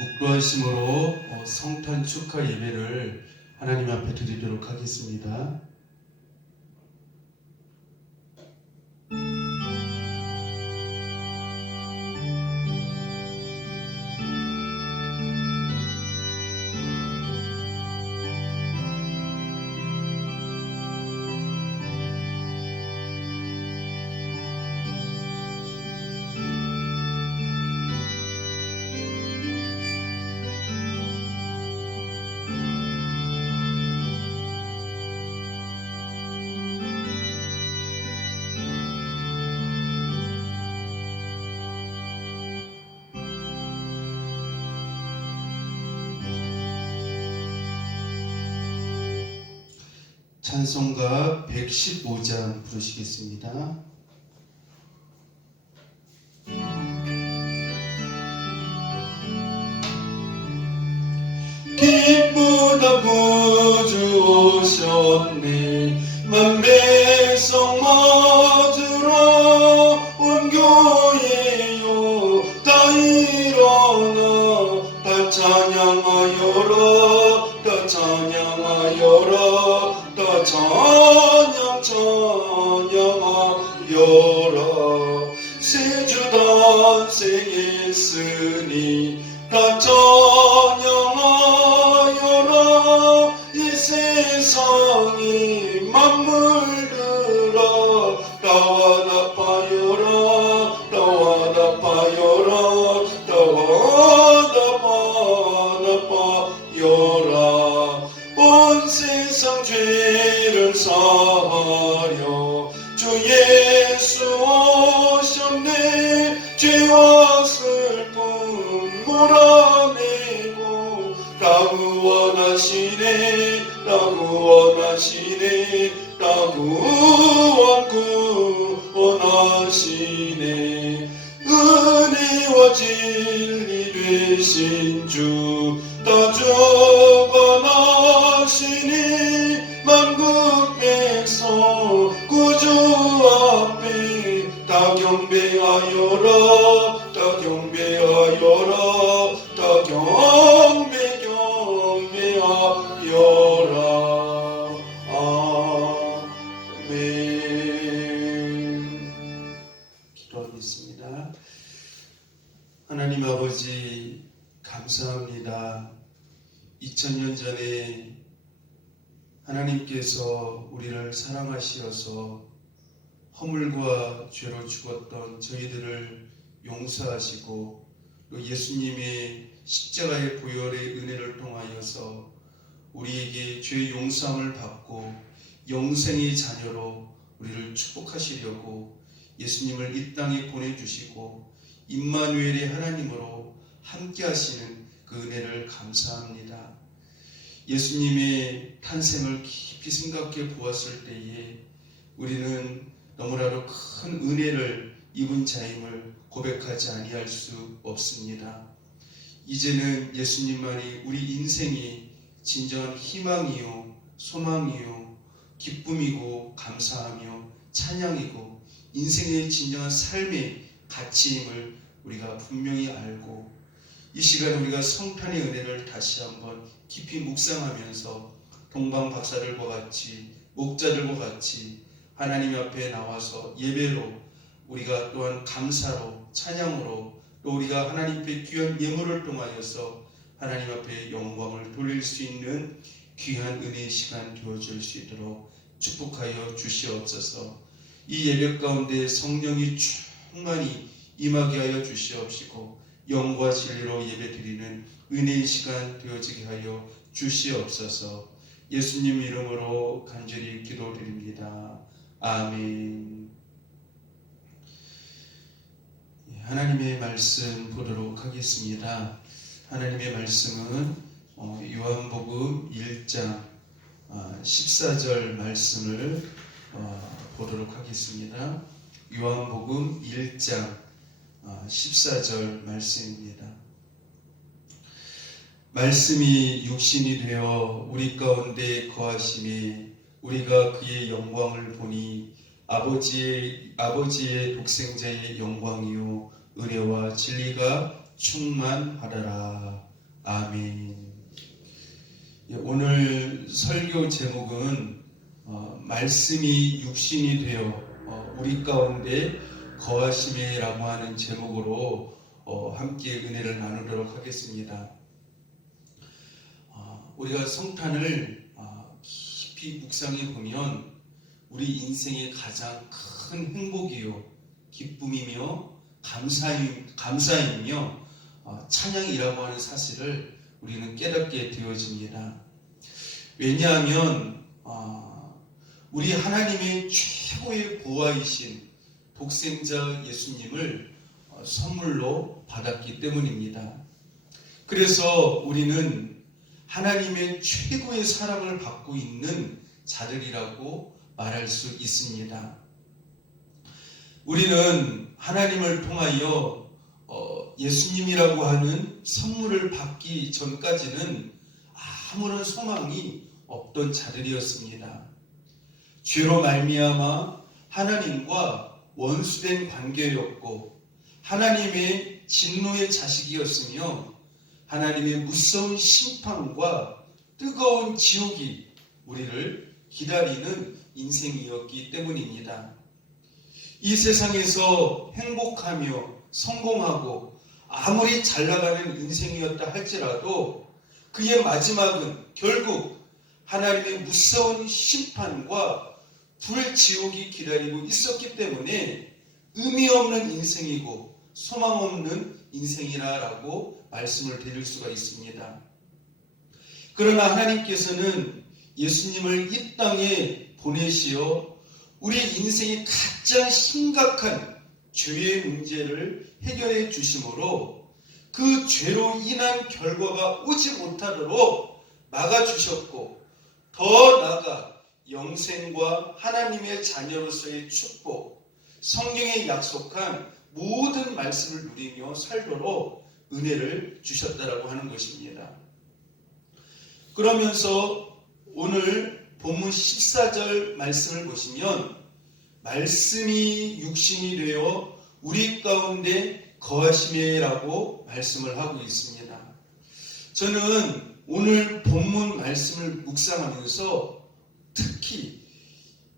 묵도하심으로 성탄 축하 예배를 하나님 앞에 드리도록 하겠습니다. 찬송가 115장 부르시겠습니다. 기쁘다 구주 오셨네 만백성 맞으러 온 교회요 다 일어나 다 찬양하여라 다 찬양하여라 다 찬양하여라 세주 탄생했으니 다 찬양하여라 이 세상이 만물들아 나와 나파여라 나와 나파여라 나와 나파여라 온 세상 죄를 사하려 주 예수 오셨네 죄와 슬픔 몰아내고 다 구원하시네 다 구원하시네 다 구원하시네 은혜와 진리 되신 주 다 주관하시니 만국 백성 구주 앞에 다 경배하여라 다 경배하여라 다 경배하여라 아멘. 기도하겠습니다. 하나님 아버지 감사합니다. 2000년 전에 하나님께서 우리를 사랑하시어서 허물과 죄로 죽었던 저희들을 용서하시고 또 예수님의 십자가의 보혈의 은혜를 통하여서 우리에게 죄 용서함을 받고 영생의 자녀로 우리를 축복하시려고 예수님을 이 땅에 보내주시고 임마누엘의 하나님으로 함께 하시는 그 은혜를 감사합니다. 예수님의 탄생을 깊이 생각해 보았을 때에 우리는 너무나도 큰 은혜를 입은 자임을 고백하지 아니할 수 없습니다. 이제는 예수님만이 우리 인생이 진정한 희망이요 소망이요 기쁨이고 감사하며 찬양이고 인생의 진정한 삶의 가치임을 우리가 분명히 알고 이 시간 우리가 성탄의 은혜를 다시 한번 깊이 묵상하면서 동방 박사들과 같이 목자들과 같이 하나님 앞에 나와서 예배로 우리가 또한 감사로 찬양으로 또 우리가 하나님께 귀한 예물을 통하여서 하나님 앞에 영광을 돌릴 수 있는 귀한 은혜의 시간 되어줄 수 있도록 축복하여 주시옵소서. 이 예배 가운데 성령이 충만히 임하게 하여 주시옵시고 영과 진리로 예배드리는 은혜의 시간 되어지게 하여 주시옵소서. 예수님 이름으로 간절히 기도드립니다. 아멘. 하나님의 말씀 보도록 하겠습니다. 하나님의 말씀은 요한복음 1장 14절 말씀을 보도록 하겠습니다. 요한복음 1장 14절 말씀입니다. 말씀이 육신이 되어 우리 가운데 거하심에 우리가 그의 영광을 보니 아버지의 독생자의 영광이요 은혜와 진리가 충만하더라. 아멘. 예, 오늘 설교 제목은 말씀이 육신이 되어 우리 가운데 거하심이라고 하는 제목으로 함께 은혜를 나누도록 하겠습니다. 우리가 성탄을 깊이 묵상해 보면 우리 인생의 가장 큰 행복이요, 기쁨이며 감사이며 찬양이라고 하는 사실을 우리는 깨닫게 되어집니다. 왜냐하면 우리 하나님의 최고의 보아이신 독생자 예수님을 선물로 받았기 때문입니다. 그래서 우리는 하나님의 최고의 사랑을 받고 있는 자들이라고 말할 수 있습니다. 우리는 하나님을 통하여 예수님이라고 하는 선물을 받기 전까지는 아무런 소망이 없던 자들이었습니다. 죄로 말미암아 하나님과 원수된 관계였고 하나님의 진노의 자식이었으며 하나님의 무서운 심판과 뜨거운 지옥이 우리를 기다리는 인생이었기 때문입니다. 이 세상에서 행복하며 성공하고 아무리 잘 나가는 인생이었다 할지라도 그의 마지막은 결국 하나님의 무서운 심판과 불지옥이 기다리고 있었기 때문에 의미 없는 인생이고 소망 없는 인생이라고 말씀을 드릴 수가 있습니다. 그러나 하나님께서는 예수님을 이 땅에 보내시어 우리 인생의 가장 심각한 죄의 문제를 해결해 주심으로 그 죄로 인한 결과가 오지 못하도록 막아주셨고, 더 나아가 영생과 하나님의 자녀로서의 축복, 성경에 약속한 모든 말씀을 누리며 살도록 은혜를 주셨다라고 하는 것입니다. 그러면서 오늘 본문 14절 말씀을 보시면 말씀이 육신이 되어 우리 가운데 거하심이라고 말씀을 하고 있습니다. 저는 오늘 본문 말씀을 묵상하면서 특히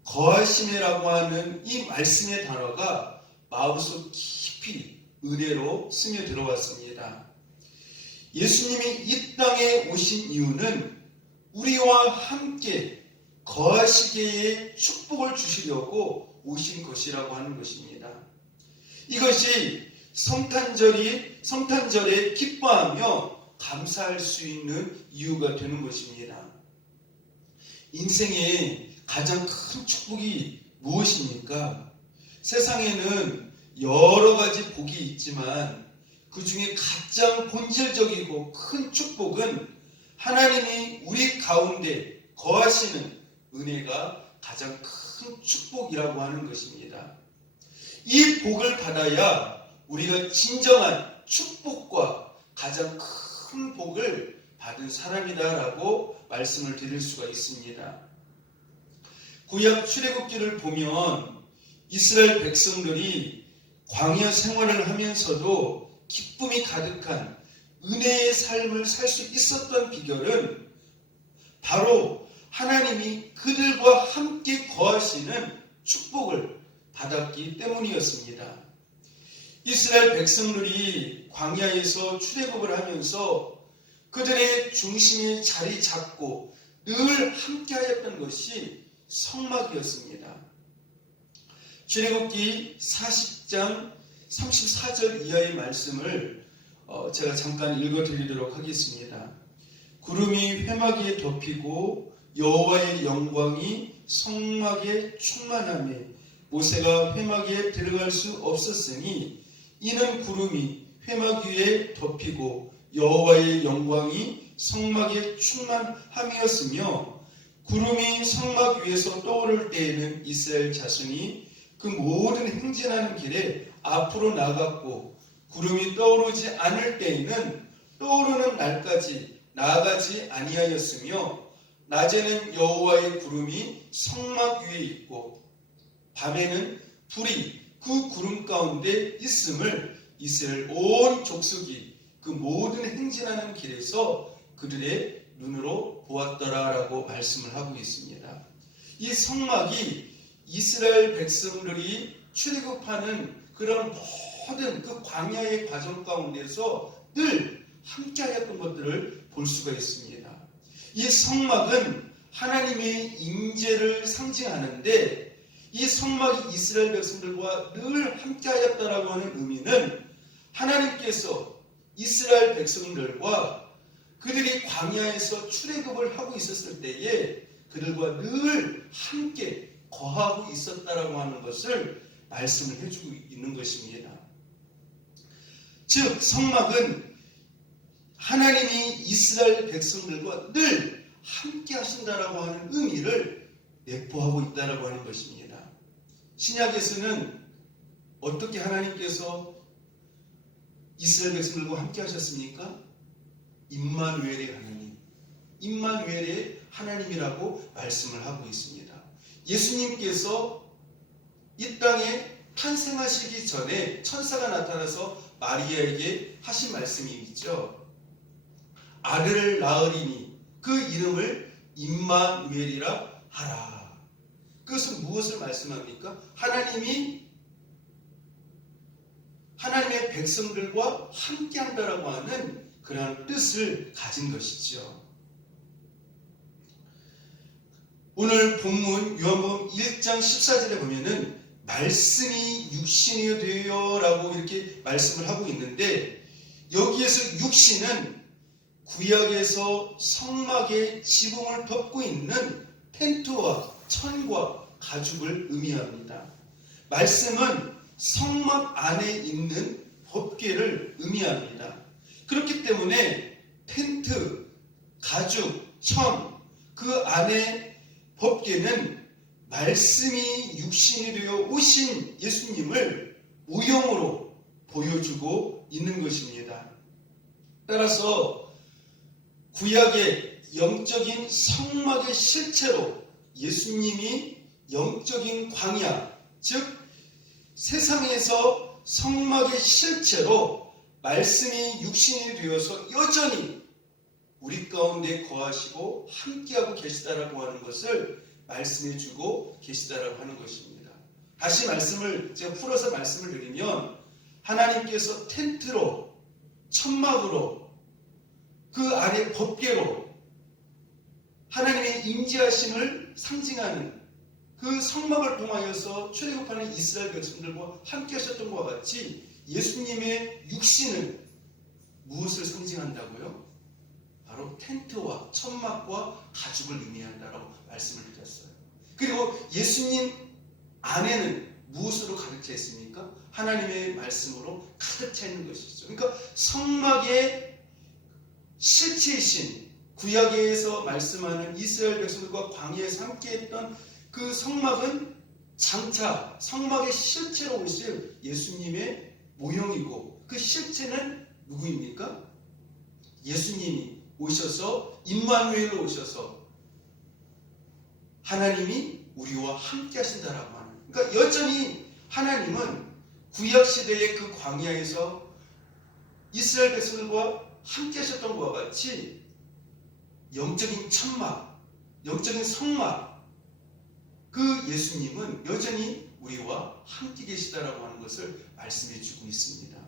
거하심이라고 하는 이 말씀의 단어가 마음속 깊이 은혜로 스며들어왔습니다. 예수님이 이 땅에 오신 이유는 우리와 함께 거하시기에 축복을 주시려고 오신 것이라고 하는 것입니다. 이것이 성탄절에 기뻐하며 감사할 수 있는 이유가 되는 것입니다. 인생의 가장 큰 축복이 무엇입니까? 세상에는 여러 가지 복이 있지만 그 중에 가장 본질적이고 큰 축복은 하나님이 우리 가운데 거하시는 은혜가 가장 큰 축복이라고 하는 것입니다. 이 복을 받아야 우리가 진정한 축복과 가장 큰 복을 받은 사람이다라고 말씀을 드릴 수가 있습니다. 구약 출애굽기를 보면 이스라엘 백성들이 광야 생활을 하면서도 기쁨이 가득한 은혜의 삶을 살 수 있었던 비결은 바로 하나님이 그들과 함께 거하시는 축복을 받았기 때문이었습니다. 이스라엘 백성들이 광야에서 출애굽을 하면서 그들의 중심에 자리 잡고 늘 함께 하였던 것이 성막이었습니다. 출애굽기 40장 34절 이하의 말씀을 제가 잠깐 읽어드리도록 하겠습니다. 구름이 회막 위에 덮이고 여호와의 영광이 성막에 충만하며 모세가 회막에 들어갈 수 없었으니 이는 구름이 회막 위에 덮이고 여호와의 영광이 성막에 충만함이었으며 구름이 성막 위에서 떠오를 때에는 이스라엘 자손이 그 모든 행진하는 길에 앞으로 나갔고 구름이 떠오르지 않을 때에는 떠오르는 날까지 나아가지 아니하였으며 낮에는 여호와의 구름이 성막 위에 있고 밤에는 불이 그 구름 가운데 있음을 이스라엘 온 족속이 그 모든 행진하는 길에서 그들의 눈으로 보았더라라고 말씀을 하고 있습니다. 이 성막이 이스라엘 백성들이 출애굽하는 그런 모든 그 광야의 과정 가운데서 늘 함께하였던 것들을 볼 수가 있습니다. 이 성막은 하나님의 임재를 상징하는데 이 성막이 이스라엘 백성들과 늘 함께하였다라고 하는 의미는 하나님께서 이스라엘 백성들과 그들이 광야에서 출애굽을 하고 있었을 때에 그들과 늘 함께 거하고 있었다라고 하는 것을 말씀을 해주고 있는 것입니다. 즉 성막은 하나님이 이스라엘 백성들과 늘 함께 하신다라고 하는 의미를 내포하고 있다라고 하는 것입니다. 신약에서는 어떻게 하나님께서 이스라엘 백성들과 함께 하셨습니까? 임마누엘의 하나님, 임마누엘의 하나님이라고 말씀을 하고 있습니다. 예수님께서 이 땅에 탄생하시기 전에 천사가 나타나서 마리아에게 하신 말씀이 있죠. 아들을 낳으리니 그 이름을 임마누엘이라 하라. 그것은 무엇을 말씀합니까? 하나님의 백성들과 함께한다라고 하는 그러한 뜻을 가진 것이죠. 오늘 본문 요한복음 1장 14절에 보면은 말씀이 육신이 되어라고 이렇게 말씀을 하고 있는데 여기에서 육신은 구약에서 성막의 지붕을 덮고 있는 텐트와 천과 가죽을 의미합니다. 말씀은 성막 안에 있는 법궤를 의미합니다. 그렇기 때문에 텐트, 가죽, 천, 그 안에 법궤는 말씀이 육신이 되어 오신 예수님을 모형으로 보여주고 있는 것입니다. 따라서 구약의 영적인 성막의 실체로 예수님이 영적인 광야, 즉 세상에서 성막의 실체로 말씀이 육신이 되어서 여전히 우리 가운데 거하시고 함께하고 계시다라고 하는 것을 말씀해 주고 계시다라고 하는 것입니다. 다시 말씀을 제가 풀어서 말씀을 드리면 하나님께서 텐트로 천막으로 그 안에 법궤로 하나님의 임재하심을 상징하는 그 성막을 통하여서 출애굽하는 이스라엘 백성들과 함께 하셨던 것과 같이 예수님의 육신은 무엇을 상징한다고요? 바로 텐트와 천막과 가죽을 의미한다라고 말씀을 드렸어요. 그리고 예수님 안에는 무엇으로 가득 차 있습니까? 하나님의 말씀으로 가득 차 있는 것이죠. 그러니까 성막의 실체이신 구약에서 말씀하는 이스라엘 백성들과 광야에서 함께했던 그 성막은 장차 성막의 실체로 오실 예수님의 모형이고 그 실체는 누구입니까? 예수님이 오셔서 임마누엘로 오셔서 하나님이 우리와 함께 하신다라고 하는, 그러니까 여전히 하나님은 구약시대의 그 광야에서 이스라엘 백성들과 함께 하셨던 것과 같이 영적인 천막, 영적인 성막, 그 예수님은 여전히 우리와 함께 계시다라고 하는 것을 말씀해 주고 있습니다.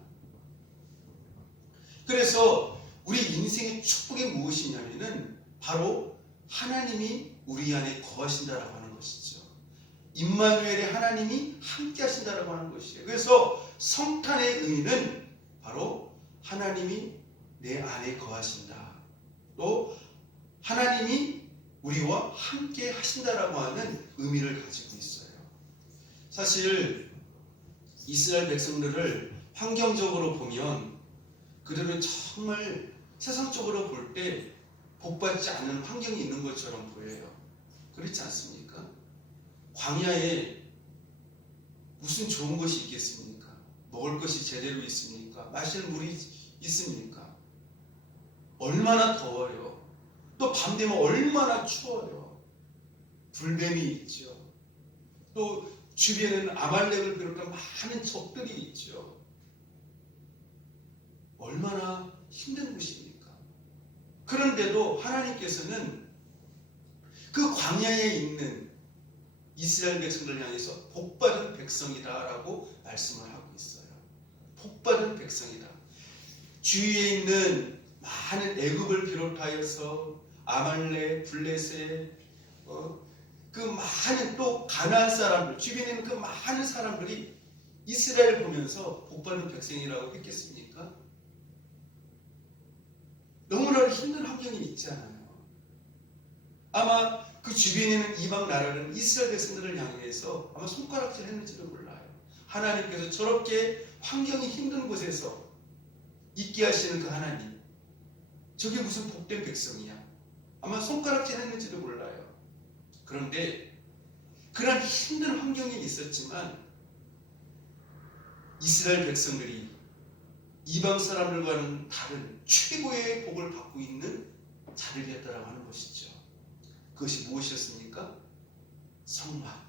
그래서 우리 인생의 축복이 무엇이냐면은 바로 하나님이 우리 안에 거하신다라고 하는 것이죠. 임마누엘의 하나님이 함께 하신다라고 하는 것이에요. 그래서 성탄의 의미는 바로 하나님이 내 안에 거하신다. 또 하나님이 우리와 함께 하신다라고 하는 의미를 가지고 있어요. 사실 이스라엘 백성들을 환경적으로 보면 그들은 정말 세상적으로 볼 때 복받지 않는 환경이 있는 것처럼 보여요. 그렇지 않습니까? 광야에 무슨 좋은 것이 있겠습니까? 먹을 것이 제대로 있습니까? 마실 물이 있습니까? 얼마나 더워요. 또 밤 되면 얼마나 추워요. 불뱀이 있죠. 또 주변에는 아말렉을 비롯한 많은 적들이 있죠. 얼마나 힘든 곳입니까? 그런데도 하나님께서는 그 광야에 있는 이스라엘 백성들을 향해서 복받은 백성이다라고 말씀을 하고 있어요. 복받은 백성이다. 주위에 있는 많은 애굽을 비롯하여서 아말렉, 블레셋, 그 많은 또 가나안 사람들, 주변에 있는 그 많은 사람들이 이스라엘을 보면서 복받은 백성이라고 했겠습니까? 너무나 힘든 환경이 있잖아요. 아마 그 주변에 있는 이방 나라는 이스라엘 백성들을 향해서 아마 손가락질 했는지도 몰라요. 하나님께서 저렇게 환경이 힘든 곳에서 있게 하시는 그 하나님, 저게 무슨 복된 백성이야? 아마 손가락질 했는지도 몰라요. 그런데 그런 힘든 환경이 있었지만 이스라엘 백성들이 이방 사람들과는 다른 최고의 복을 받고 있는 자들이었다라고 하는 것이죠. 그것이 무엇이었습니까? 성막.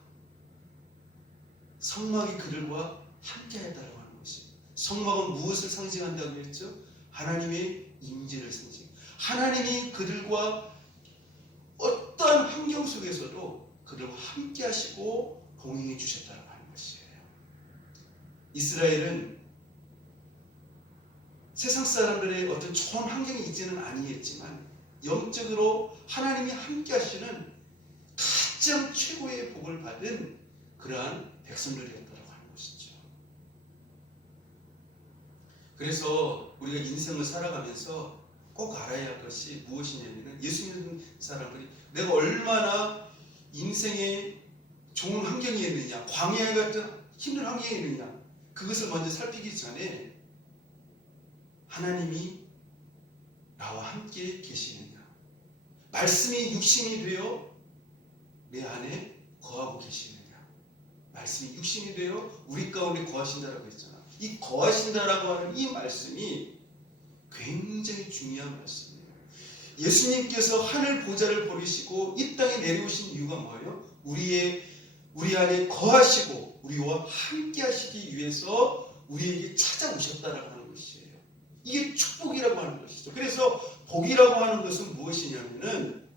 성막이 그들과 함께하였다라고 하는 것이. 성막은 무엇을 상징한다고 했죠? 하나님의 임재를 상징. 하나님이 그들과 어떠한 환경 속에서도 그들과 함께하시고 동행해 주셨다라고 하는 것이에요. 이스라엘은 세상 사람들의 어떤 좋은 환경이 있지는 아니겠지만 영적으로 하나님이 함께 하시는 가장 최고의 복을 받은 그러한 백성들이었다고 하는 것이죠. 그래서 우리가 인생을 살아가면서 꼭 알아야 할 것이 무엇이냐면 예수 믿는 사람들이 내가 얼마나 인생에 좋은 환경이 있느냐, 광야 같은 힘든 환경이 있느냐, 그것을 먼저 살피기 전에 하나님이 나와 함께 계시느냐, 말씀이 육신이 되어 내 안에 거하고 계시느냐, 말씀이 육신이 되어 우리 가운데 거하신다라고 했잖아. 이 거하신다라고 하는 이 말씀이 굉장히 중요한 말씀이에요. 예수님께서 하늘 보좌를 버리시고 이 땅에 내려오신 이유가 뭐예요? 우리 안에 거하시고 우리와 함께 하시기 위해서 우리에게 찾아오셨다라고 하는 것이에요. 이게 축복이라고 하는 것이죠. 그래서 복이라고 하는 것은 무엇이냐면은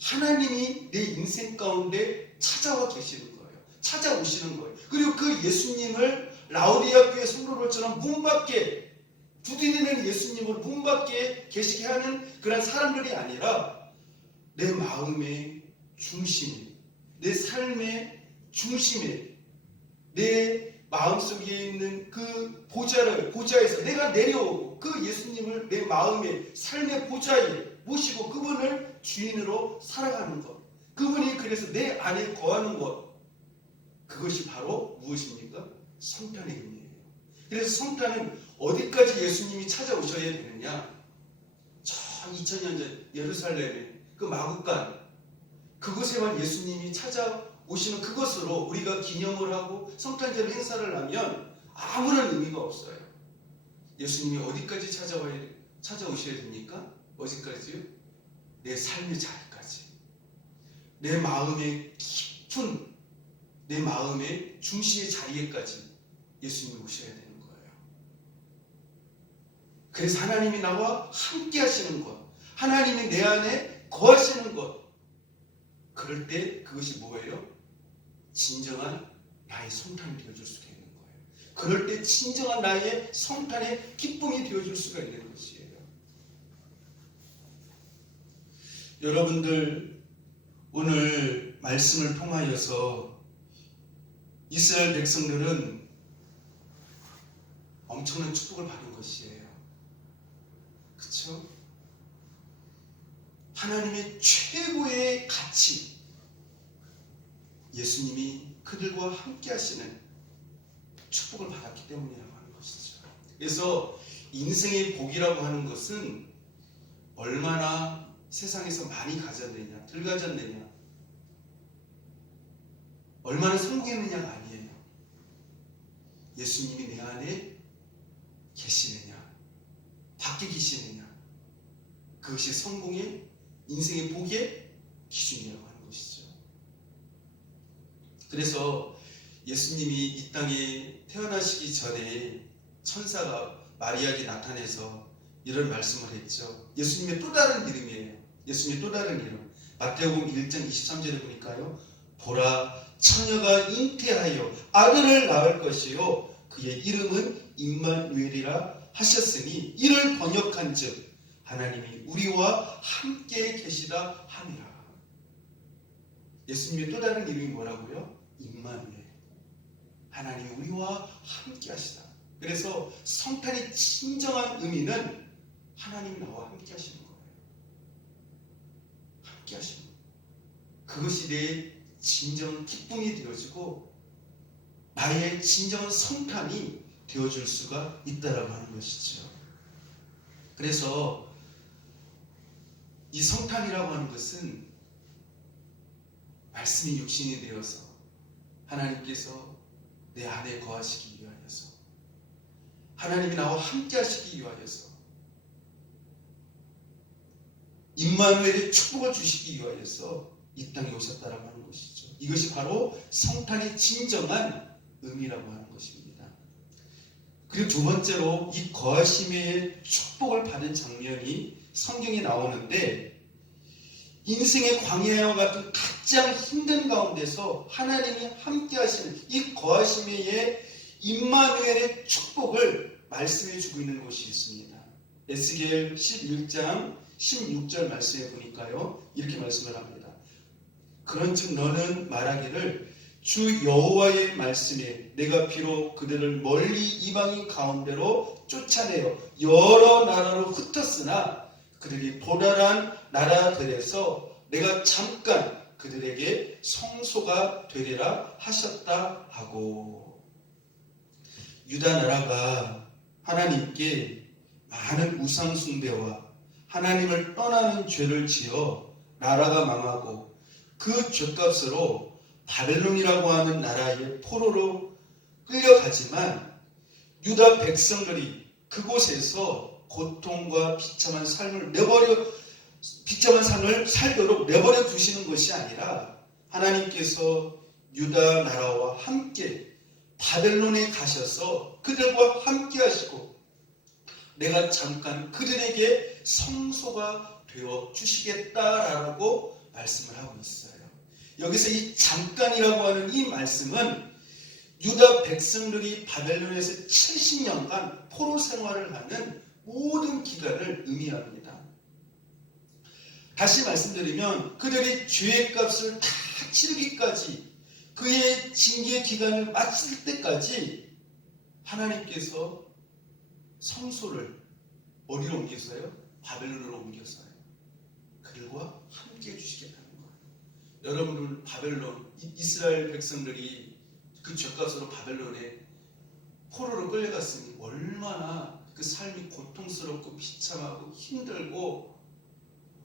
하나님이 내 인생 가운데 찾아와 계시는 거예요. 찾아오시는 거예요. 그리고 그 예수님을 라우디아 교회 성도들처럼 문 밖에 두드리는 예수님을 문 밖에 계시게 하는 그런 사람들이 아니라 내 마음의 중심에, 내 삶의 모심에, 내 마음속에 있는 그 보좌에서 내가 내려오고 그 예수님을 내 마음의 삶의 보좌에 모시고 그분을 주인으로 살아가는 것, 그분이 그래서 내 안에 거하는 것, 그것이 바로 무엇입니까? 성탄의 의미예요. 그래서 성탄은 어디까지 예수님이 찾아오셔야 되느냐? 저 2000년 전 예루살렘의 그 마국간, 그곳에만 예수님이 찾아오시는 그것으로 우리가 기념을 하고 성탄절 행사를 하면 아무런 의미가 없어요. 예수님이 어디까지 찾아오셔야 됩니까? 어디까지요? 내 삶의 자리까지, 내 마음의 깊은, 내 마음의 중심의 자리에까지 예수님이 오셔야 되는 거예요. 그래서 하나님이 나와 함께 하시는 것, 하나님이 내 안에 거하시는 것, 그럴 때 그것이 뭐예요? 진정한 나의 성탄이 되어줄 수가 있는 거예요. 그럴 때 진정한 나의 성탄의 기쁨이 되어줄 수가 있는 것이에요. 여러분들 오늘 말씀을 통하여서 이스라엘 백성들은 엄청난 축복을 받은 것이에요. 그렇죠? 하나님의 최고의 가치, 예수님이 그들과 함께 하시는 축복을 받았기 때문이라고 하는 것이죠. 그래서 인생의 복이라고 하는 것은 얼마나 세상에서 많이 가졌느냐, 덜 가졌느냐, 얼마나 성공했느냐가 아니에요. 예수님이 내 안에 계시느냐, 밖에 계시느냐, 그것이 성공의, 인생의 복의 기준이라고 하는 것이죠. 그래서 예수님이 이 땅에 태어나시기 전에 천사가 마리아에게 나타내서 이런 말씀을 했죠. 예수님의 또 다른 이름이에요. 예수님의 또 다른 이름. 마태복음 1장 23절에 보니까요. 보라, 처녀가 잉태하여 아들을 낳을 것이요 그의 이름은 임마누엘이라 하셨으니 이를 번역한즉 하나님이 우리와 함께 계시다 함이라. 예수님의 또 다른 이름이 뭐라고요? 임마누엘. 하나님이 우리와 함께 하시다. 그래서 성탄의 진정한 의미는 하나님이 나와 함께 하시는 거예요. 함께 하시는 거예요. 그것이 내 진정한 기쁨이 되어지고 나의 진정한 성탄이 되어줄 수가 있다라고 하는 것이죠. 그래서 이 성탄이라고 하는 것은 말씀이 육신이 되어서 하나님께서 내 안에 거하시기 위하여서 하나님이 나와 함께 하시기 위하여서 임마누엘의 축복을 주시기 위하여서 이 땅에 오셨다라고 하는 것이죠. 이것이 바로 성탄의 진정한 의미라고 하는 것입니다. 그리고 두 번째로 이 거하심의 축복을 받은 장면이 성경에 나오는데 인생의 광야와 같은 가장 힘든 가운데서 하나님이 함께 하시는 이 거하심의 임마누엘의 축복을 말씀해 주고 있는 것이 있습니다. 에스겔 11장 16절 말씀에 보니까요. 이렇게 말씀을 합니다. 그런즉 너는 말하기를 주 여호와의 말씀에 내가 비록 그들을 멀리 이방인 가운데로 쫓아내어 여러 나라로 흩었으나 그들이 도달한 나라들에서 내가 잠깐 그들에게 성소가 되리라 하셨다 하고, 유다 나라가 하나님께 많은 우상 숭배와 하나님을 떠나는 죄를 지어 나라가 망하고 그 죄값으로 바벨론이라고 하는 나라의 포로로 끌려가지만 유다 백성들이 그곳에서 고통과 비참한 삶을 살도록 내버려 두시는 것이 아니라 하나님께서 유다 나라와 함께 바벨론에 가셔서 그들과 함께 하시고 내가 잠깐 그들에게 성소가 되어 주시겠다라고 말씀을 하고 있어요. 여기서 이 잠깐이라고 하는 이 말씀은 유다 백성들이 바벨론에서 70년간 포로 생활을 하는 모든 기간을 의미합니다. 다시 말씀드리면 그들이 죄의 값을 다 치르기까지 그의 징계 기간을 마칠 때까지 하나님께서 성소를 어디로 옮겼어요? 바벨론으로 옮겼어요. 그들과 함께 해주시겠다는 거예요. 여러분들 바벨론, 이스라엘 백성들이 그 죄값으로 바벨론에 포로로 끌려갔으니 얼마나 그 삶이 고통스럽고 비참하고 힘들고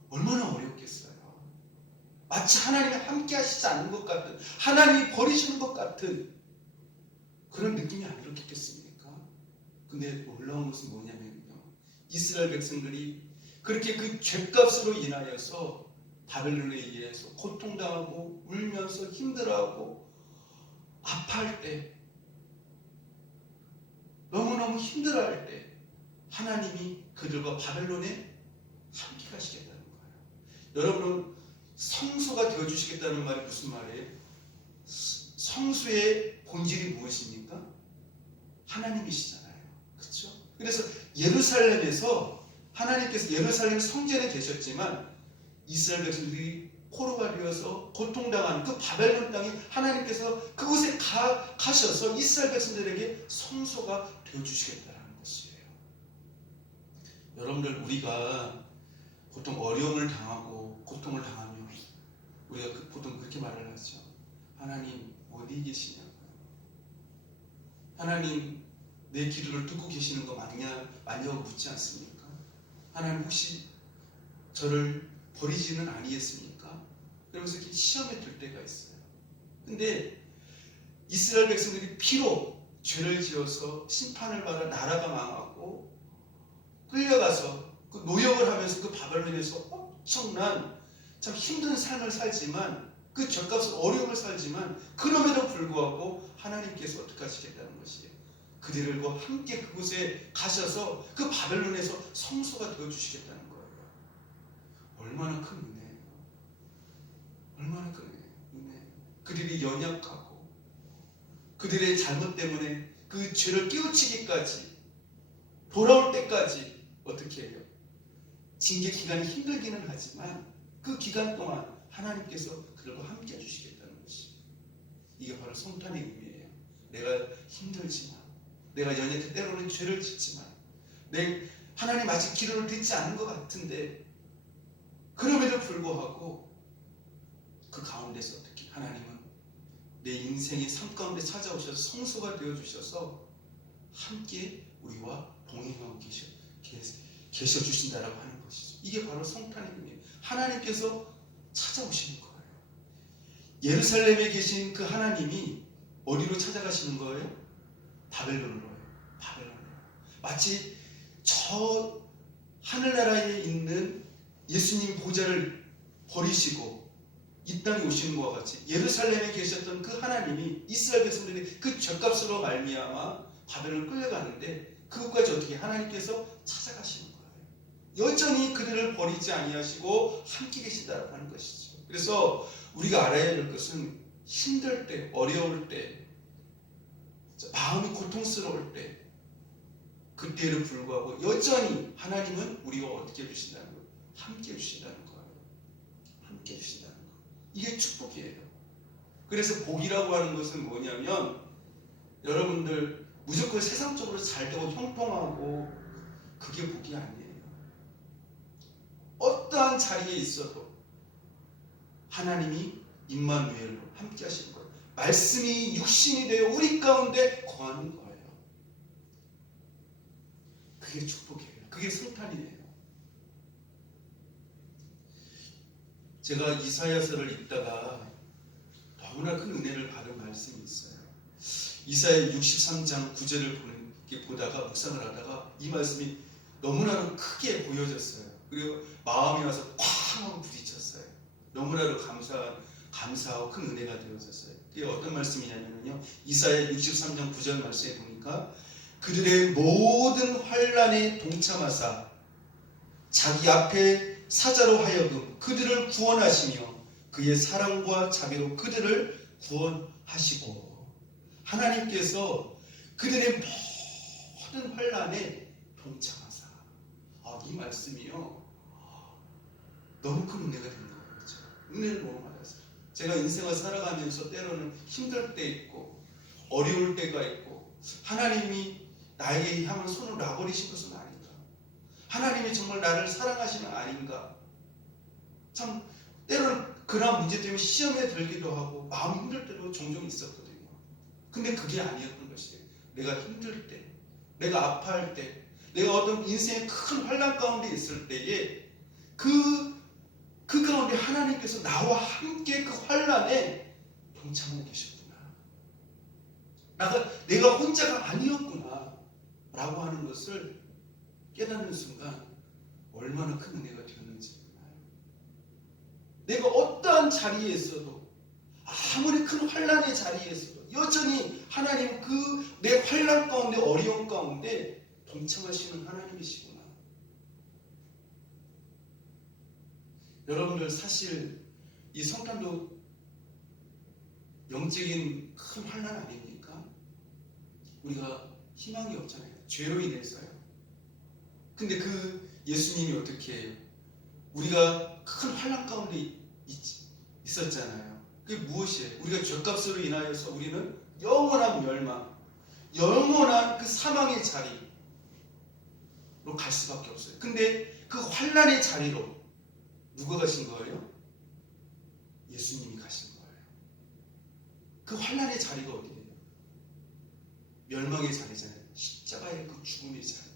얼마나 어렵겠어요. 마치 하나님이 함께 하시지 않는 것 같은, 하나님이 버리시는 것 같은 그런 느낌이 안 들었겠습니까? 근데 놀라운 것은 뭐냐면요, 이스라엘 백성들이 그렇게 그 죄값으로 인하여서 바벨론에 의해서 고통당하고 울면서 힘들어하고 아파할 때, 너무너무 힘들어할 때 하나님이 그들과 바벨론에 함께 가시겠다는 거예요. 여러분은 성소가 되어주시겠다는 말이 무슨 말이에요? 성소의 본질이 무엇입니까? 하나님이시잖아요. 그렇죠? 그래서 예루살렘에서 하나님께서 예루살렘 성전에 계셨지만 이스라엘 백성들이 포로가 되어서 고통당하는 그 바벨론 땅에 하나님께서 그곳에 가셔서 이스라엘 백성들에게 성소가 되어주시겠다는 것이에요. 여러분들, 우리가 보통 어려움을 당하고 고통을 당하면 우리가 보통 그렇게 말을 하죠. 하나님 어디 계시냐고요. 하나님 내 기도를 듣고 계시는 거 맞냐고 묻지 않습니까? 하나님 혹시 저를 버리지는 아니겠습니까? 그러면서 이렇게 시험에 들 때가 있어요. 근데 이스라엘 백성들이 피로 죄를 지어서 심판을 받아 나라가 망하고 끌려가서 그 노역을 하면서 그 바벨론에서 엄청난 참 힘든 삶을 살지만 그 죄값을 어려움을 살지만 그럼에도 불구하고 하나님께서 어떻게 하시겠다는 것이에요. 그들과 함께 그곳에 가셔서 그 바벨론에서 성소가 되어주시겠다는 거예요. 얼마나 큰 은혜예요. 얼마나 큰 은혜예요. 그들이 연약하고 그들의 잘못 때문에 그 죄를 깨우치기까지 돌아올 때까지 어떻게 해요? 징계 기간이 힘들기는 하지만 그 기간 동안 하나님께서 그들과 함께 해주시겠다는 것이, 이게 바로 성탄의 의미예요. 내가 힘들지만, 내가 연약해 때로는 죄를 짓지만, 하나님 아직 기도를 듣지 않은 것 같은데 그럼에도 불구하고 그 가운데서 어떻게 하나님은 내 인생의 삶 가운데 찾아오셔서 성소가 되어주셔서 함께 우리와 동행하고 계셔 주신다라고 하는 것이죠. 이게 바로 성탄의 의미예요. 하나님께서 찾아오시는 거예요. 예루살렘에 계신 그 하나님이 어디로 찾아가시는 거예요? 바벨론으로요. 바벨론으로. 마치 저 하늘나라에 있는 예수님 보좌를 버리시고 이 땅에 오시는 것과 같이 예루살렘에 계셨던 그 하나님이 이스라엘 백성들이 그 죗값으로 말미암아 바벨론을 끌려가는데 그것까지 어떻게 하나님께서 찾아가시는 거예요. 여전히 그들을 버리지 아니하시고 함께 계신다고 하는 것이죠. 그래서 우리가 알아야 될 것은 힘들 때, 어려울 때, 마음이 고통스러울 때, 그때에도 불구하고 여전히 하나님은 우리가 어떻게 해주신다는 거예요? 함께 해주신다는 거예요. 함께 해주신다는 거예요. 이게 축복이에요. 그래서 복이라고 하는 것은 뭐냐면 여러분들 무조건 세상적으로 잘 되고 형통하고 그게 복이 아니에요. 어떠한 자리에 있어도 하나님이 임마누엘로 함께 하시는 거예요. 말씀이 육신이 되어 우리 가운데 거하는 거예요. 그게 축복이에요. 그게 성탄이에요. 제가 이사야서를 읽다가 너무나 큰 은혜를 받은 말씀이 있어요. 이사야 63장 9절을 보다가 묵상을 하다가 이 말씀이 너무나도 크게 보여졌어요. 그리고 마음이 와서 쾅 하고 부딪혔어요. 너무나도 감사하고 큰 은혜가 되어졌어요. 그게 어떤 말씀이냐면요, 이사야 63장 9절 말씀에 보니까 그들의 모든 환난에 동참하사 자기 앞에 사자로 하여금 그들을 구원하시며 그의 사랑과 자비로 그들을 구원하시고, 하나님께서 그들의 모든 환난에 동참하사. 이 말씀이요 너무 큰 은혜가 되는 거예요. 그렇죠? 은혜를 너무 받았어요. 제가 인생을 살아가면서 때로는 힘들 때 있고 어려울 때가 있고 하나님이 나에게 향한 손을 놔버리신 것은 아닌가, 하나님이 정말 나를 사랑하시는 아닌가, 참 때로는 그런 문제 때문에 시험에 들기도 하고 마음 힘들 때도 종종 있었거든요. 근데 그게 아니었던 것이에요. 내가 힘들 때, 내가 아파할 때, 내가 어떤 인생의 큰 환난 가운데 있을 때에 그 가운데 하나님께서 나와 함께 그 환난에 동참하고 계셨구나. 내가 혼자가 아니었구나 라고 하는 것을 깨닫는 순간 얼마나 큰 은혜가 되었는지 몰라요. 내가 어떠한 자리에 있어도, 아무리 큰 환난의 자리에 있어도 여전히 하나님은 그 내 환난 가운데, 어려움 가운데 동참하시는 하나님이시구나. 여러분들 사실 이 성탄도 영적인 큰 환난 아닙니까? 우리가 희망이 없잖아요. 죄로 인해서요. 근데 그 예수님이 어떻게 해요? 우리가 큰 환난 가운데 있었잖아요. 그게 무엇이에요? 우리가 죄값으로 인하여서 우리는 영원한 멸망, 영원한 그 사망의 자리로 갈 수밖에 없어요. 근데 그 환난의 자리로 누가 가신 거예요? 예수님이 가신 거예요. 그 환난의 자리가 어디예요? 멸망의 자리잖아요. 십자가의 그 죽음의 자리.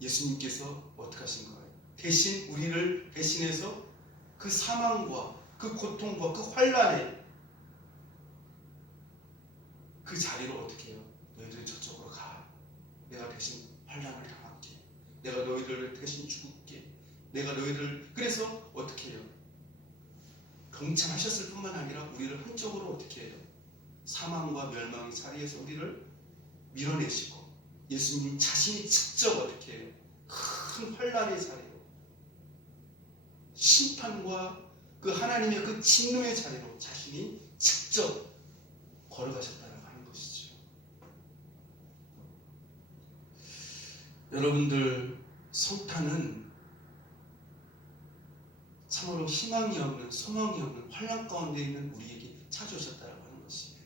예수님께서 어떻게 하신 거예요? 대신 우리를 대신해서 그 사망과 그 고통과 그 환난의 그 자리로 어떻게 해요? 너희들은 저쪽으로 가. 내가 대신 환난을 당할게. 내가 너희들을 대신 죽을게. 내가 너희들, 그래서 어떻게 해요? 동참하셨을 뿐만 아니라 우리를 한쪽으로 어떻게 해요? 사망과 멸망의 자리에서 우리를 밀어내시고 예수님 자신이 직접 어떻게 해요? 큰 환란의 자리로 심판과 그 하나님의 그 진노의 자리로 자신이 직접 걸어가셨다라고 하는 것이죠. 여러분들, 성탄은 참으로 희망이 없는, 소망이 없는 환란 가운데 있는 우리에게 찾아오셨다라고 하는 것이에요.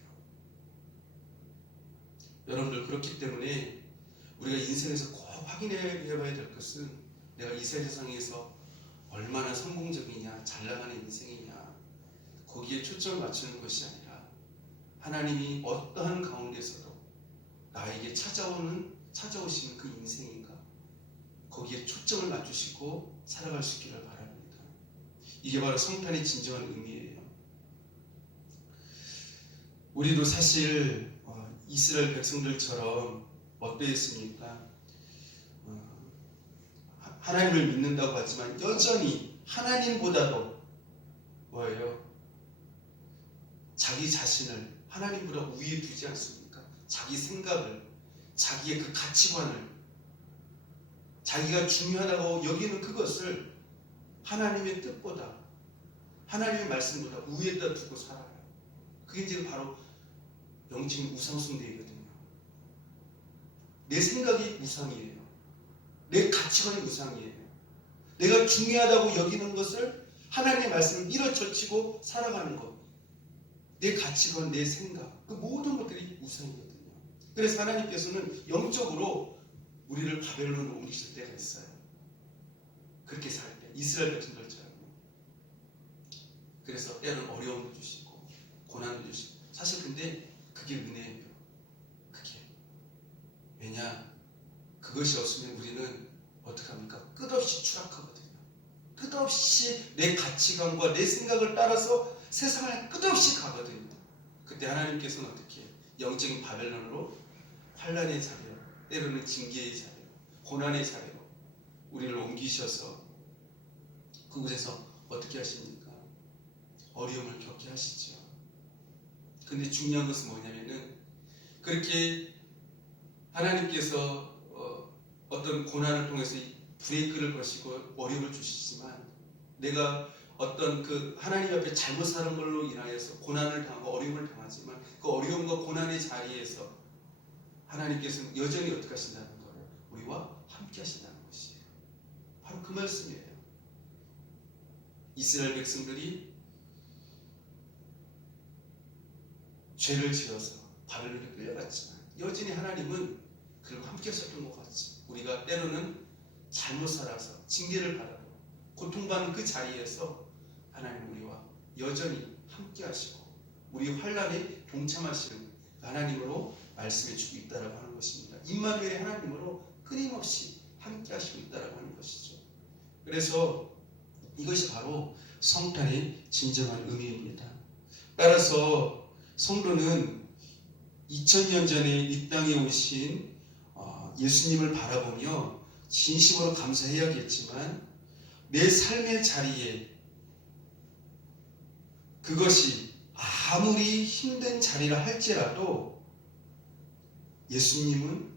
여러분들, 그렇기 때문에 우리가 인생에서 꼭 확인해 봐야 될 것은 내가 이 세상에서 얼마나 성공적이냐, 잘 나가는 인생이냐, 거기에 초점을 맞추는 것이 아니라 하나님이 어떠한 가운데서도 나에게 찾아오시는 그 인생인가, 거기에 초점을 맞추시고 살아갈 수 있기를 바랍니다. 이게 바로 성탄의 진정한 의미예요. 우리도 사실 이스라엘 백성들처럼 어떠했습니까? 하나님을 믿는다고 하지만 여전히 하나님보다도 뭐예요? 자기 자신을 하나님보다 우위에 두지 않습니까? 자기 생각을, 자기의 그 가치관을, 자기가 중요하다고 여기는 그것을 하나님의 뜻보다, 하나님의 말씀보다 우위에다 두고 살아요. 그게 지금 바로 영적인 우상숭배이거든요. 내 생각이 우상이에요. 내 가치관이 우상이에요. 내가 중요하다고 여기는 것을 하나님의 말씀을 밀어젖히고 살아가는 것. 내 가치관, 내 생각, 그 모든 것들이 우상이거든요. 그래서 하나님께서는 영적으로 우리를 바벨론으로 옮기실 때가 있어요. 그렇게 살 때, 이스라엘 백성들처럼. 그래서 때로는 어려움도 주시고 고난도 주시고. 사실 근데 그게 은혜예요. 그게. 왜냐? 그것이 없으면 우리는 어떻게 합니까? 끝없이 추락하거든요. 끝없이 내 가치관과 내 생각을 따라서 세상을 끝없이 가거든요. 그때 하나님께서는 어떻게 해요? 영적인 바벨론으로 환란의 자리로, 때로는 징계의 자리로, 고난의 자리로 우리를 옮기셔서 그곳에서 어떻게 하십니까? 어려움을 겪게 하시죠. 근데 중요한 것은 뭐냐면은 그렇게 하나님께서 어떤 고난을 통해서 브레이크를 거시고 어려움을 주시지만 내가 어떤 그 하나님 앞에 잘못 사는 걸로 인하여서 고난을 당하고 어려움을 당하지만 그 어려움과 고난의 자리에서 하나님께서는 여전히 어떻게 하신다는 거예요? 우리와 함께 하신다는 것이에요. 바로 그 말씀이에요. 이스라엘 백성들이 죄를 지어서 바벨론에 끌려갔지만 여전히 하나님은 그들과 함께 하셨던 것 같이 우리가 때로는 잘못 살아서 징계를 받아도 고통받는 그 자리에서 하나님 우리와 여전히 함께 하시고 우리 환란에 동참하시는 하나님으로 말씀해 주고 있다라고 하는 것입니다. 임마누엘의 하나님으로 끊임없이 함께 하시고 있다라고 하는 것이죠. 그래서 이것이 바로 성탄의 진정한 의미입니다. 따라서 성도는 2000년 전에 이 땅에 오신 예수님을 바라보며 진심으로 감사해야겠지만 내 삶의 자리에 그것이 아무리 힘든 자리라 할지라도 예수님은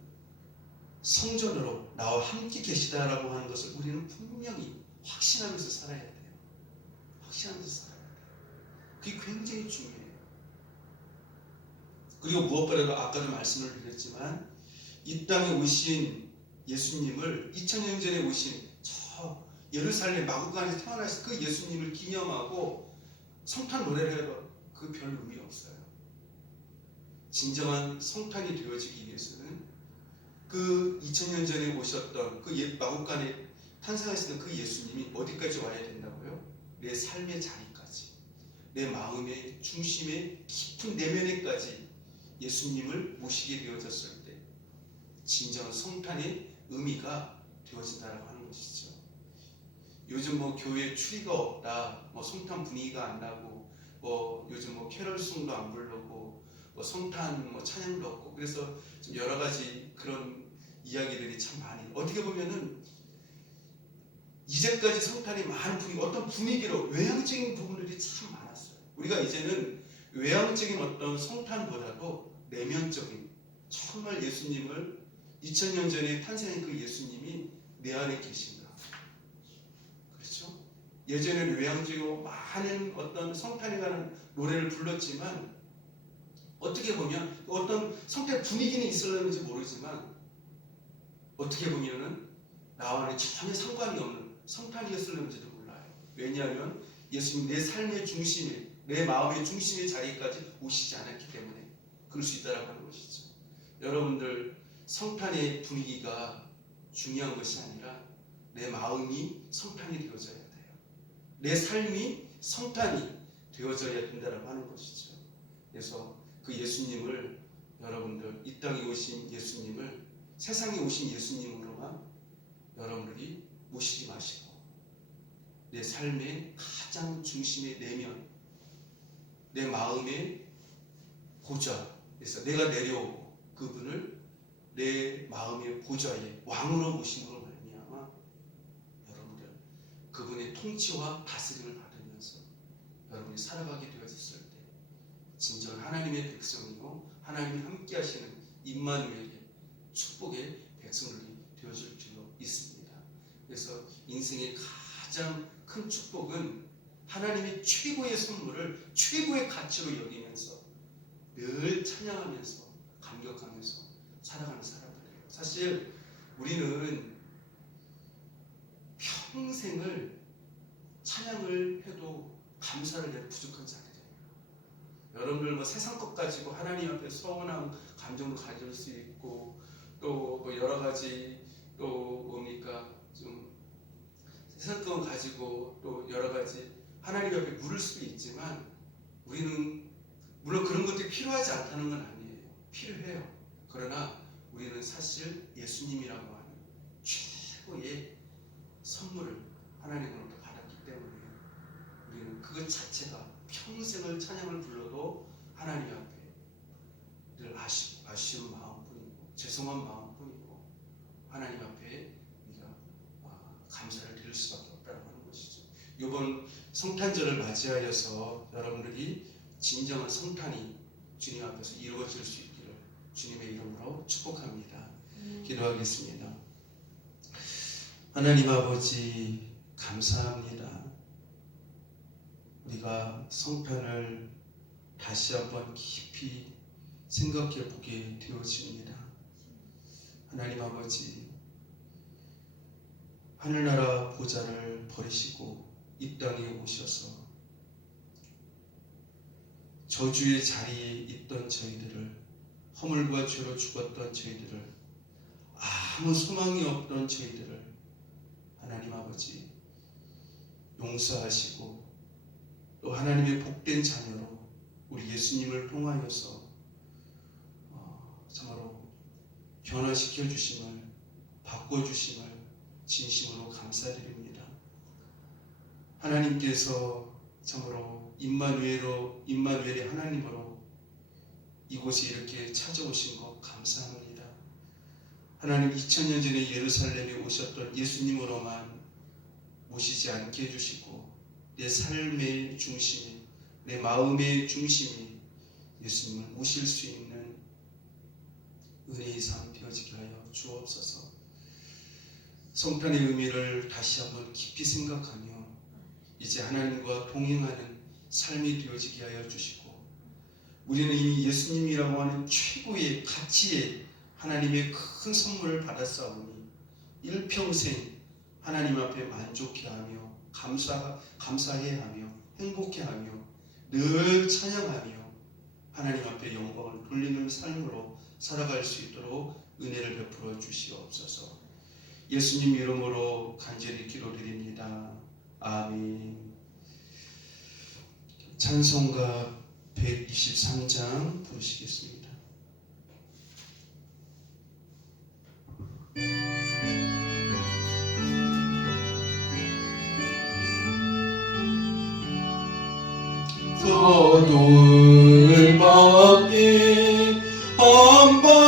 성전으로 나와 함께 계시다라고 하는 것을 우리는 분명히 확신하면서 살아야 돼요. 확신하면서 살아야 돼요. 그게 굉장히 중요해요. 그리고 무엇보다도 아까도 말씀을 드렸지만 이 땅에 오신 예수님을 2000년 전에 오신 저 예루살렘 마구간에서 태어나신 그 예수님을 기념하고 성탄 노래를 해도 그 별 의미 없어요. 진정한 성탄이 되어지기 위해서는 그 2000년 전에 오셨던 그 마구간에 탄생하시던 그 예수님이 어디까지 와야 된다고요? 내 삶의 자리까지, 내 마음의 중심의 깊은 내면에까지 예수님을 모시게 되어졌을 때 진정한 성탄의 의미가 되어진다라고 하는 것이죠. 요즘 교회 추리가 없다, 성탄 분위기가 안 나고, 요즘 캐럴송도 안 부르고, 성탄 찬양도 없고, 그래서 좀 여러 가지 그런 이야기들이 참 많이. 어떻게 보면은 이제까지 성탄이 많은 분위기, 어떤 분위기로 외향적인 부분들이 참 많았어요. 우리가 이제는 외향적인 어떤 성탄보다도 내면적인 정말 예수님을 2000년 전에 탄생한 그 예수님이 내 안에 계신가? 그렇죠? 예전에는 외향적이고 많은 어떤 성탄에 관한 노래를 불렀지만 어떻게 보면 어떤 성탄 분위기는 있었는지 모르지만 어떻게 보면은 나와는 전혀 상관이 없는 성탄이었을는지도 몰라요. 왜냐하면 예수님 내 삶의 중심에, 내 마음의 중심의 자리까지 오시지 않았기 때문에 그럴 수 있다라고 하는 것이죠. 여러분들 성탄의 분위기가 중요한 것이 아니라 내 마음이 성탄이 되어져야 돼요. 내 삶이 성탄이 되어져야 된다라고 하는 것이죠. 그래서 그 예수님을 여러분들 이 땅에 오신 예수님을 세상에 오신 예수님으로만 여러분들이 모시지 마시고 내 삶의 가장 중심의 내면 내 마음의 보좌에서 내가 내려오고 그분을 내 마음의 보좌에 왕으로 모심으로 말미암아 여러분들 그분의 통치와 다스림을 받으면서 여러분이 살아가게 되어졌을 때 진정 하나님의 백성이고 하나님이 함께 하시는 임마누엘의 축복의 백성들이 되어줄 줄로 있습니다. 그래서 인생의 가장 큰 축복은 하나님의 최고의 선물을 최고의 가치로 여기면서 늘 찬양하면서 감격하면서 살아가는 사람들이에요. 사실 우리는 평생을 찬양을 해도 감사를 해도 부족한 자들이에요. 여러분들 뭐 세상 것 가지고 하나님 앞에 서운한 감정도 가질 수 있고 또 뭐 여러 가지 또 뭡니까 좀 세상 것 가지고 또 여러 가지 하나님 앞에 물을 수도 있지만 우리는 물론 그런 것들이 필요하지 않다는 건 아니에요. 필요해요. 그러나 우리는 사실 예수님이라고 하는 최고의 선물을 하나님으로부터 받았기 때문에 우리는 그것 자체가 평생을 찬양을 불러도 하나님 앞에 늘 아쉬운 마음뿐이고 죄송한 마음뿐이고 하나님 앞에 우리가 감사를 드릴 수밖에 없다고 하는 것이죠. 이번 성탄절을 맞이하여서 여러분들이 진정한 성탄이 주님 앞에서 이루어질 수 있기를 주님의 이름으로 축복합니다. 기도하겠습니다. 하나님 아버지 감사합니다. 우리가 성탄을 다시 한번 깊이 생각해 보게 되어집니다. 하나님 아버지 하늘나라 보좌를 버리시고 이 땅에 오셔서 저주의 자리에 있던 저희들을 허물과 죄로 죽었던 저희들을 아무 소망이 없던 저희들을 하나님 아버지 용서하시고 또 하나님의 복된 자녀로 우리 예수님을 통하여서 참으로 변화시켜 주심을 바꿔주심을 진심으로 감사드립니다. 하나님께서 참으로 임마누엘의 하나님으로 이곳에 이렇게 찾아오신 것 감사합니다. 하나님 2000년 전에 예루살렘에 오셨던 예수님으로만 모시지 않게 해주시고 내 삶의 중심에 내 마음의 중심에 예수님을 모실 수 있는 은혜의 삶 되어지게 하여 주옵소서. 성탄의 의미를 다시 한번 깊이 생각하며 이제 하나님과 동행하는 삶이 되어지게 하여 주시고 우리는 이미 예수님이라고 하는 최고의 가치의 하나님의 큰 선물을 받았사오니 일평생 하나님 앞에 만족해하며 감사해하며 행복해하며 늘 찬양하며 하나님 앞에 영광을 돌리는 삶으로 살아갈 수 있도록 은혜를 베풀어 주시옵소서. 예수님 이름으로 간절히 기도드립니다. 아멘. 찬송가 123장 부르시겠습니다. 서둘밖에 한밤중에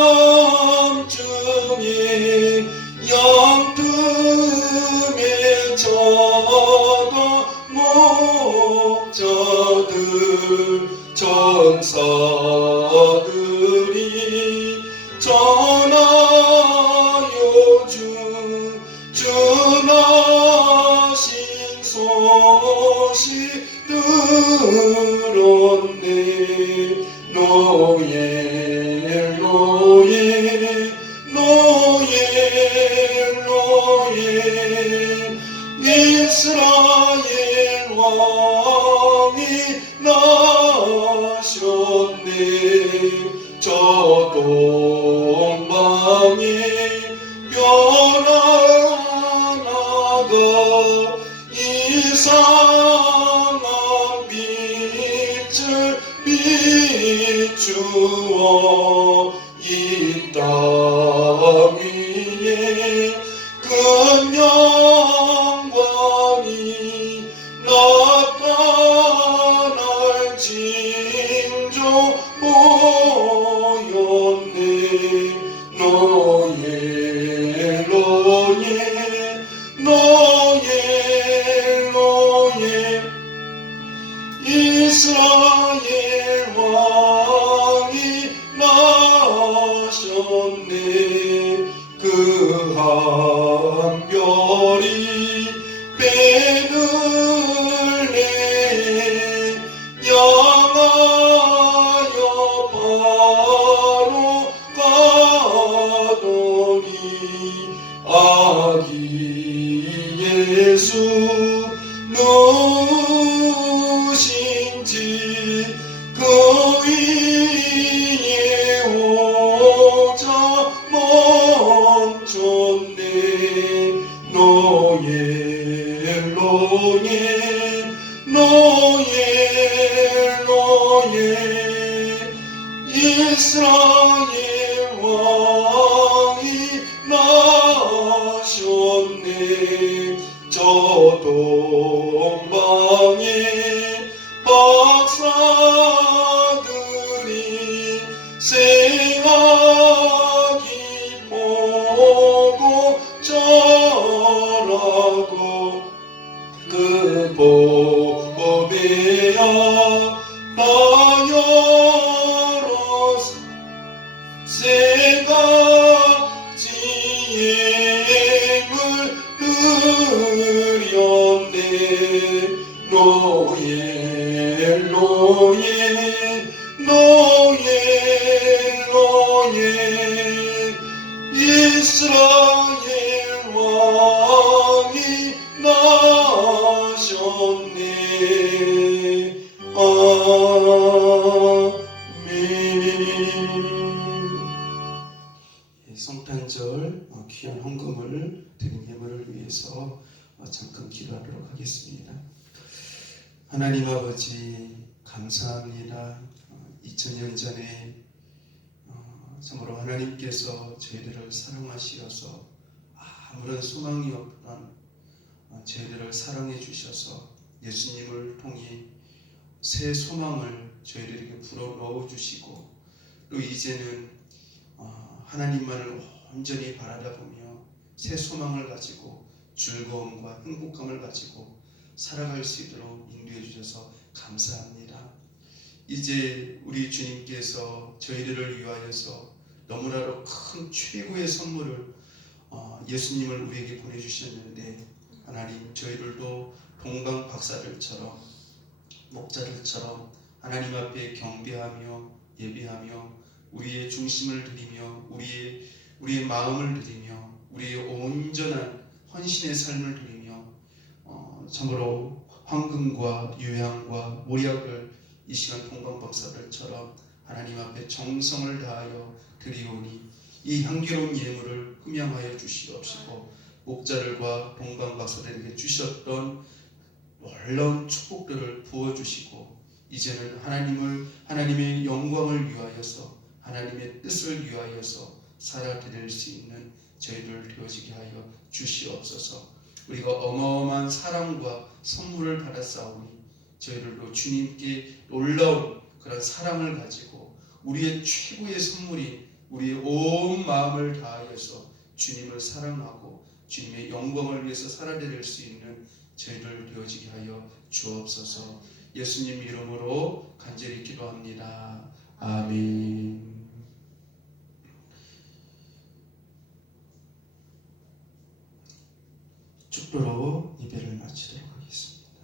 영틈에 저도 목자들 천사들이 들었네. 노예 노예 노예 노예 이스라엘 왕이 나셨네. 저 동방에 변화나가 이상한 빛을 비추어 이 땅 위에 큰 영광이 나타날 징조 보였네. 노예 노예 노예 노예 이스라엘 왕이 나셨네. 그 한 별이 베들레헴 향하여 바로 가더니 아기 예수 누구신지 그 위에 오자 멈췄네. 노예 노예 노예 노예 이스라엘 왕이 나셨네. 저 동방에 박사들이 생각이 보고 절하고 그 법에야 나 여러 세가 지행을 느렸네. 노예 노예 노예 노예 이스라엘 왕이 나셨네. 아멘. 성탄절 귀한 헌금을 드린 예물을 위해서 잠깐 기도하도록 하겠습니다. 하나님 아버지 감사합니다. 2000년 전에 참으로 하나님께서 저희들을 사랑하시어서 아무런 소망이 없던 저희들을 사랑해 주셔서 예수님을 통해 새 소망을 저희들에게 불어넣어 주시고 또 이제는 하나님만을 온전히 바라다 보며 새 소망을 가지고 즐거움과 행복감을 가지고 살아갈 수 있도록 인도해 주셔서 감사합니다. 이제 우리 주님께서 저희들을 위하여서 너무나도 큰 최고의 선물을 예수님을 우리에게 보내주셨는데 하나님 저희들도 동방 박사들처럼 목자들처럼 하나님 앞에 경배하며 예배하며 우리의 중심을 드리며 우리의 마음을 드리며 우리의 온전한 헌신의 삶을 드리며 참으로 황금과 유향과 모략을 이 시간 동방박사들처럼 하나님 앞에 정성을 다하여 드리오니 이 향기로운 예물을 흠양하여 주시옵시고 목자들과 동방박사들에게 주셨던 놀라운 축복들을 부어주시고 이제는 하나님의 영광을 위하여서 하나님의 뜻을 위하여서 살아드릴 수 있는 저희들 되어지게 하여 주시옵소서. 우리가 어마어마한 사랑과 선물을 받았사오니 저희들도 주님께 놀라운 그런 사랑을 가지고 우리의 최고의 선물인 우리의 온 마음을 다하여서 주님을 사랑하고 주님의 영광을 위해서 살아드릴 수 있는 저희들 되어지게 하여 주옵소서. 예수님 이름으로 간절히 기도합니다. 아멘. 축도로 예배를 마치도록 하겠습니다.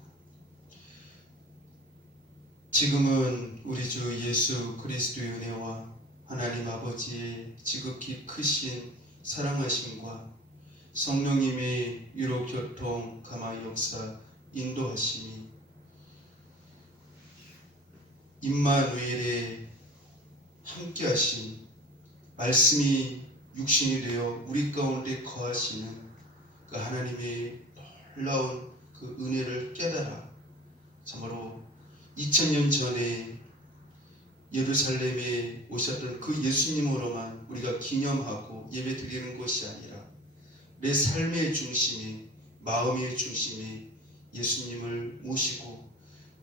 지금은 우리 주 예수 그리스도의 은혜와 하나님 아버지의 지극히 크신 사랑하심과 성령님의 위로 교통 감화 역사 인도하심이 임마누엘의 함께하심 말씀이 육신이 되어 우리 가운데 거하시는 그 하나님의 놀라운 그 은혜를 깨달아 참으로 2000년 전에 예루살렘에 오셨던 그 예수님으로만 우리가 기념하고 예배 드리는 것이 아니라 내 삶의 중심에 마음의 중심에 예수님을 모시고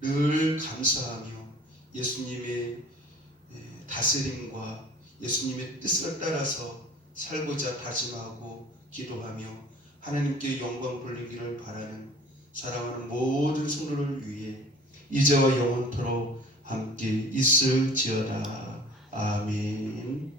늘 감사하며 예수님의 다스림과 예수님의 뜻을 따라서 살고자 다짐하고 기도하며 하나님께 영광 돌리기를 바라는 사랑하는 모든 성도를 위해 이제와 영원토록 함께 있을지어다. 아멘.